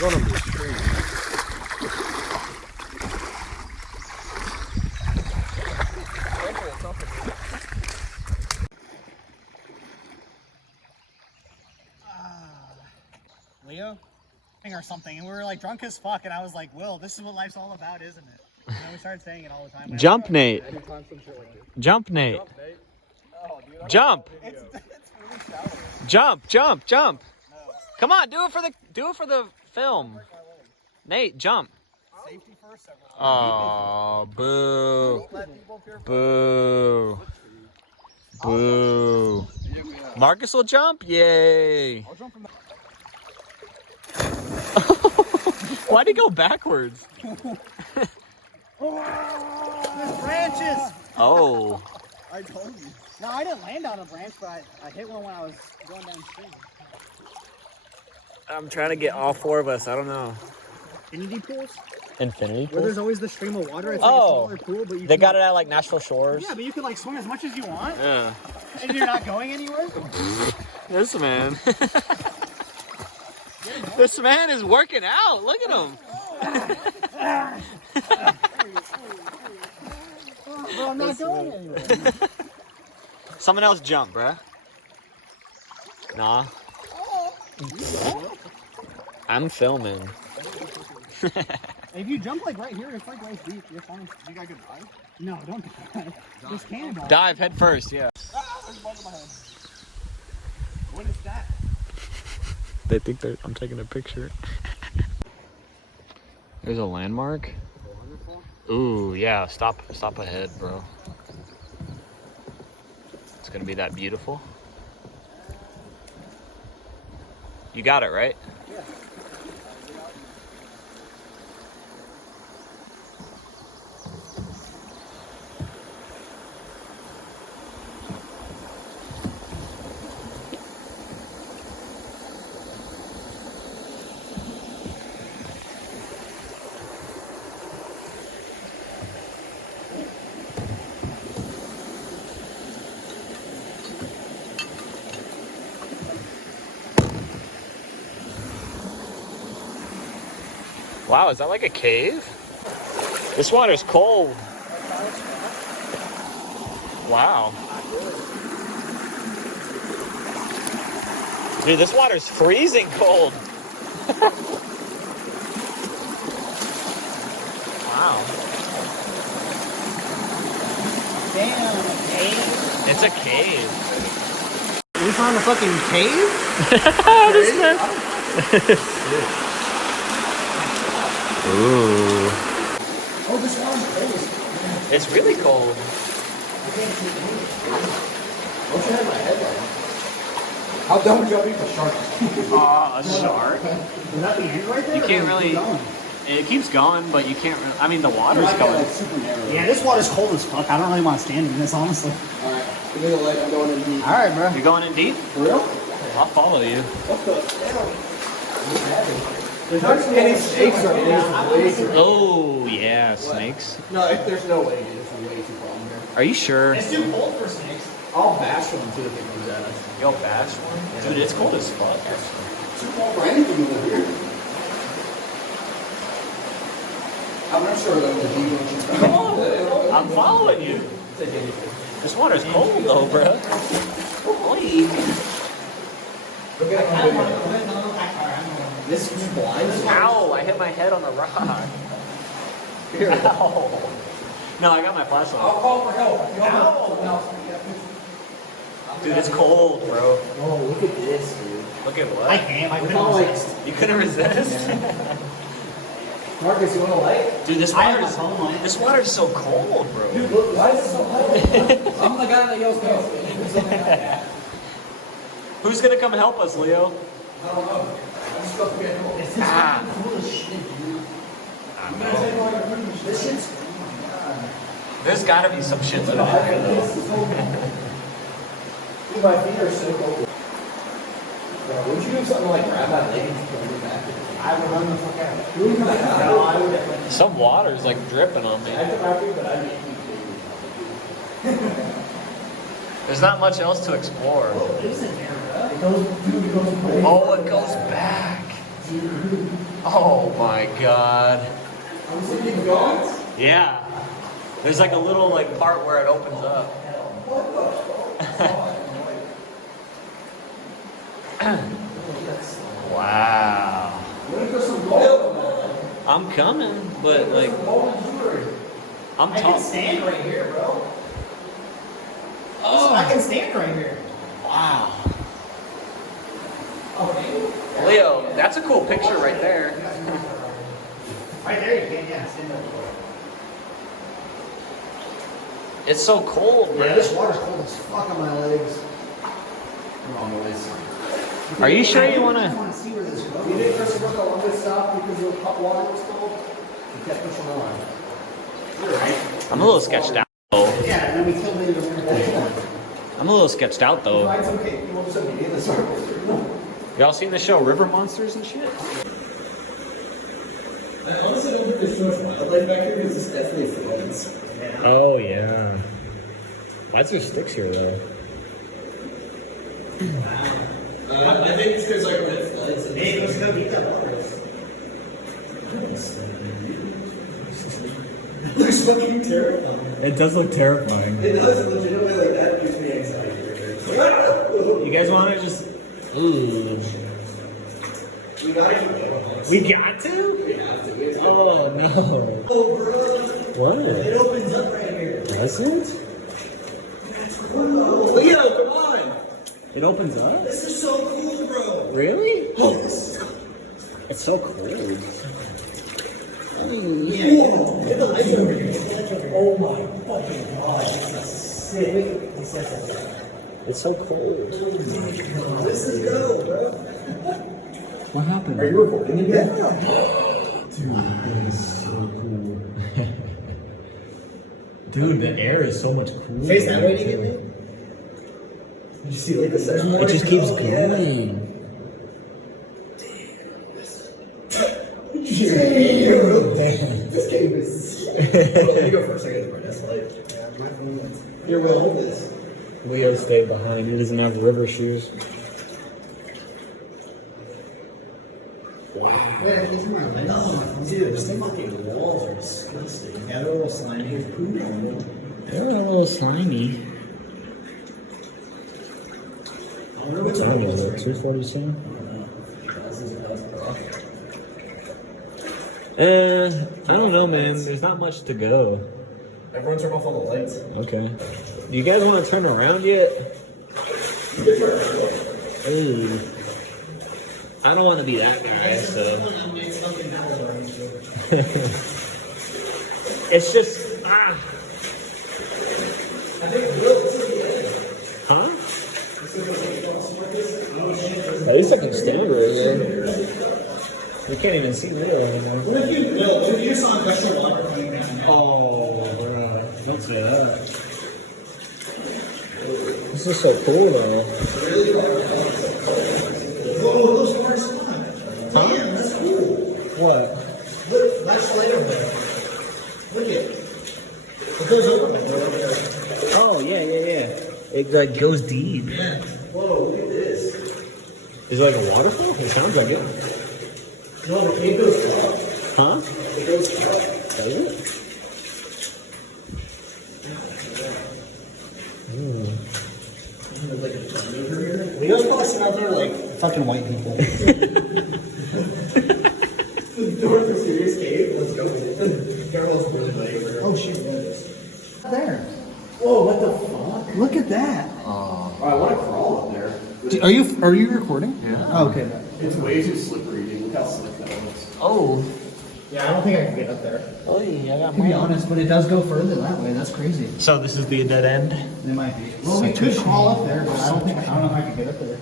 We're going over the stream. Leo? Or something, and we were like drunk as fuck, and I was like, Will, this is what life's all about, isn't it? And then we started saying it all the time. Jump, Nate. Jump, Nate. Jump. It's really shallow. Jump, jump, jump. No. Come on, do it for the film. Nate, jump. Safety first, Oh, boo. Boo. Boo. Marcus will jump? Yay. I'll jump from the Why'd he go backwards? There's branches! Oh. I told you. No, I didn't land on a branch, but I hit one when I was going downstream. I'm trying to get all four of us. I don't know. Infinity pools? Infinity Where pools? there's always the stream of water. It's like a smaller pool, but they got it at like Nashville Shores. Yeah, but you can like swim as much as you want. Yeah. And you're not going anywhere. This man. This man is working out. Look at him. Bro, I'm not going anywhere. Someone else jump, bruh. Nah. I'm filming. If you jump like right here, it's like right deep. You're fine. You got good dive? No, don't dive. Just cannonball. Dive head first, yeah. There's a bug in my head. What is that? They think I'm taking a picture. There's a landmark. Ooh, yeah. Stop ahead, bro. It's gonna be that beautiful. You got it, right? Yeah. Wow, is that like a cave? This water's cold. Wow. Dude, this water's freezing cold. Wow. Damn, a cave? It's a cave. We found a fucking cave? This man. Ooh. Oh, this one's cold. It's really cold. I can't see anything. Don't you have my head right now? How dumb would you be for shark? A shark? Is that the end right there? You can't really. It keeps going, but you can't really. I mean, the water's going. Yeah, this water's cold as fuck. I don't really want to stand in this, honestly. Alright, give me the leg. I'm going in deep. Alright, bro. You're going in deep? For real? I'll follow you. What the hell? There's hardly any snakes up there. Way too Oh, yeah, snakes. No, there's no way, dude. It's way too cold here. Are you sure? It's too cold for snakes. I'll bash one too if it comes at us. Yo, bash one? Dude, it's cold as fuck. Too cold for anything over here. I'm not sure that was a deep one. Come on. I'm following you. This water's cold though, bro. Holy. Look at how big. This is blind. Ow, I hit my head on the rock. Here. Ow. No, I got my flashlight. I'll call for help. Ow. Dude, it's cold, bro. Oh, look at this, dude. Look at what? I can't. I couldn't like, resist. You couldn't resist? Marcus, you want a light? Dude, this I have water's a phone light. this water's so cold, bro. Dude, look, why is it so hot? I'm the guy that yells go. Who's gonna come help us, Leo? I don't know. I'm just going to get home. This is cool as shit, dude. This shit's... There's gotta be some shit to do. Dude, my feet are so cold. Bro, would you do something like grab that leg and put it back? I would run the fuck out. No, I would definitely... Some water's like dripping on me. I could grab you, but I'd be too There's not much else to explore. Isn't there, bro? It goes, dude, it goes crazy. Oh, it goes back. Oh my god. I'm thinking going? Yeah. There's like a little like part where it opens up. Wow. I'm coming, but like I'm I can tall. stand right here, bro. Oh, I can stand right here. wow. Okay. Leo, that's a cool picture right there. Right there you can, yeah, stand up. It's so cold, Yeah, man. this water's cold as fuck on my legs. Wrong ways. Are you sure you I wanna? want to see where this You goes. didn't press the longest stop because the hot water was cold? You kept pushing on. You're right. I'm a little sketched out though. Yeah, and then we killed me the I'm a little sketched out though. It's okay. You want something in the circle? Y'all seen the show River Monsters and shit? I honestly don't think there's too much wildlife back here because it's definitely floods. Oh yeah. Why is there sticks here though? I think it's because like when it floods. Hey, let's go get that water. Looks fucking terrifying. It does look terrifying. It does legitimately like that gives me anxiety. You guys want to just? Ooh. We gotta keep going. We got to? We have to. We have to. Oh no. Oh, bro. What? It opens up right here. Does it? Oh, Leo, come on. It opens up? This is so cool, bro. Really? Oh, this is It's so cold. Whoa. Get the light over here. Oh my fucking god. This is sick. It's so cold. This is go, bro. What happened? Are you recording again? Dude, that is so cool. Dude, the air is so much cooler. Face that way to get me? Did you see like the session? It just keeps going. Damn. This game is. Let me go first. I gotta burn this light. Yeah, my phone. Here, we'll hold this. Leo stayed behind. He doesn't have river shoes. Wow. Wait, these are my legs. No, dude, the fucking walls are disgusting. Yeah, they're a little slimy. There's poop on them. They're a little slimy. I wonder what's What on is this. it? 242? I don't know, man. There's not much to go. Everyone turn off all the lights. Okay. Do you guys want to turn around yet? Ooh. I don't want to be that guy, so. It's just. Ah. Huh? At least I can stand right here. We can't even see Leo anymore. What if you saw a gush of water coming down? Oh, bro. Don't say that. This is so cool, though. Oh, those cars fun. Damn, that's cool. What? Look, that's light over there. Look at it. It goes over there. Oh, yeah. It, like, goes deep. Yeah. Whoa, look at this. Is it like a waterfall? It sounds like it. No, it goes up. Huh? It goes up. Does it? Like a tummy over here. Leo's probably sitting out there like fucking white people. The door for Serious Cave. Let's go. Carol's really late. Oh shit, what is this? There. Whoa, what the fuck? Look at that. Oh, I want to crawl up there. Are you recording? Yeah. Oh, okay. It's way too slippery, dude. Look how slick that looks. Oh. Yeah, I don't think I can get up there. Oh, yeah, I got To be honest, but it does go further that way. That's crazy. So this is the dead end? It might be. Well, we could crawl up there, but I don't know if I can get up there.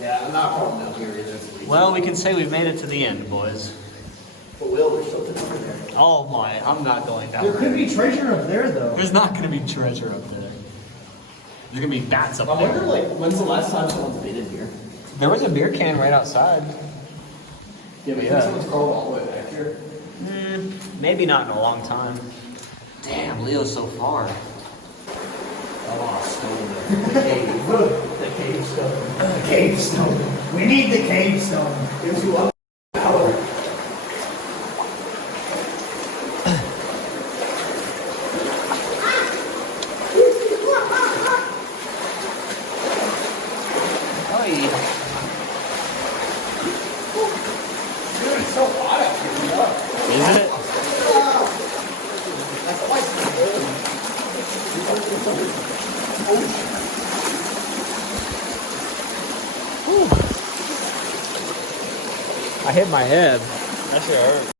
Yeah, I'm not crawling down here either. Well, we can say we've made it to the end, boys. But Will, there's something over there. Oh my, I'm not going down There there. could be treasure up there, though. There's not going to be treasure up there. There's going to be bats up I wonder, there. like, when's the last time someone's been in here? There was a beer can right outside. Yeah, but Yeah. someone's crawled all the way back here. Maybe not in a long time. Damn, Leo's so far. Oh, stone. The cave. The cave stone. The cave stone. We need the cave stone. Gives you a power. Dude, it's so hot out here. Is it? I hit my head. That shit hurt.